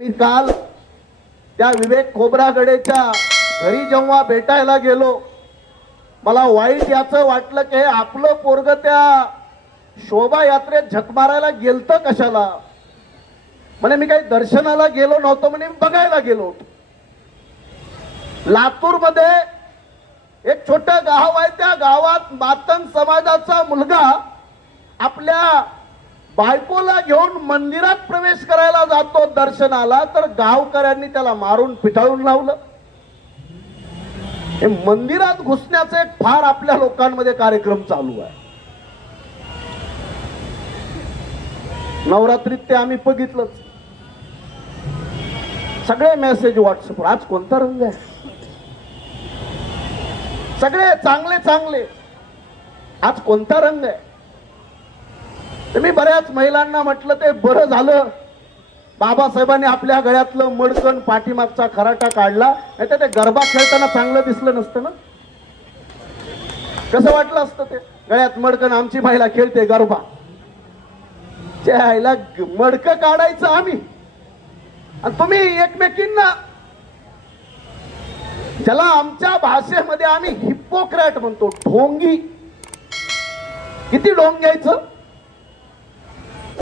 मी काल त्या विवेक खोबरागडेच्या घरी जेव्हा भेटायला गेलो मला वाईट याचं वाटलं की हे आपलं पोरग त्या शोभायात्रेत झक मारायला गेलतं कशाला? म्हणे मी काही दर्शनाला गेलो नव्हतो म्हणे मी बघायला गेलो. लातूरमध्ये एक छोट गाव आहे त्या गावात मातंग समाजाचा मुलगा आपल्या बायकोला घेऊन मंदिरात प्रवेश करायला जातो दर्शनाला तर गावकऱ्यांनी त्याला मारून पिटाळून लावलं. हे मंदिरात घुसण्याचे एक फार आपल्या लोकांमध्ये कार्यक्रम चालू आहे. नवरात्रीत ते आम्ही बघितलंच. सगळे मेसेज व्हॉट्सअपवर आज कोणता रंग आहे? सगळे चांगले चांगले. आज कोणता रंग आहे? तर मी बऱ्याच महिलांना म्हटलं ते बरं झालं. बाबासाहेबांनी आपल्या गळ्यातलं मडकण पाठीमागचा खराटा काढला नाही तर ते गरबा खेळताना चांगलं दिसलं नसतं ना? कसं वाटलं असतं ते? गळ्यात मडकण आमची महिला खेळते गरबा. त्याला मडक काढायचं आम्ही. आणि तुम्ही एकमेकींना ज्याला आमच्या भाषेमध्ये आम्ही हिप्पोक्रॅट म्हणतो ढोंगी. किती ढोंग घ्यायचं?